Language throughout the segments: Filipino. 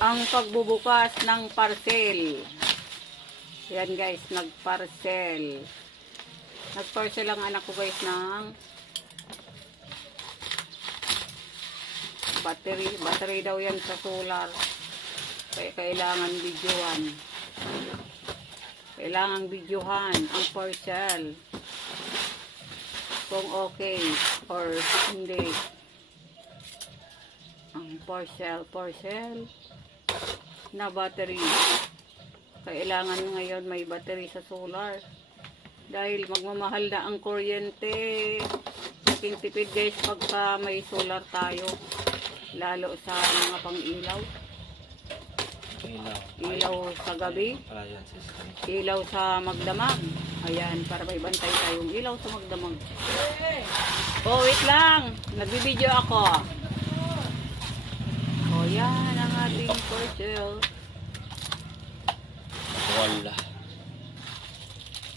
ang pagbubukas ng parcel. Yan guys, nagparcel. Nagparcel ang anak ko guys ng battery. Battery daw yan sa solar. Kaya kailangan videohan. Kailangan videohan ang parcel. Kung okay or hindi. Ang parcel na battery. Kailangan ngayon may battery sa solar. Dahil magmamahal na ang kuryente. Making tipid guys pagka may solar tayo. Lalo sa mga pang-ilaw. Ilaw sa gabi. Ilaw sa magdamag. Ayan, para may bantay tayong ilaw sa magdamag. Oh, wait lang. Nagbibideo ako. Oh, yan ang ating parcel.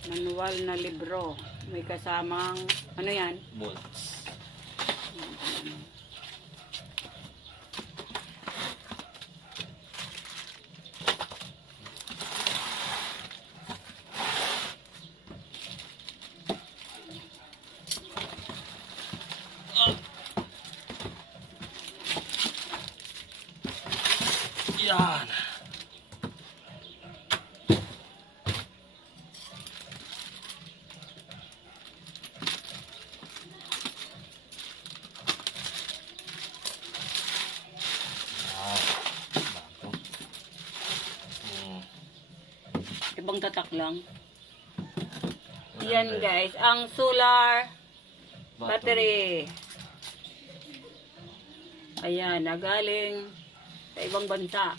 Manual na libro. May kasamang, ano yan? Bolts. Yan. Ibang tatak lang. Yan guys, ang solar battery. Ayan, nagaling sa ibang bansa.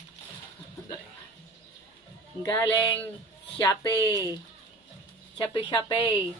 Galing Shopee. Shopee.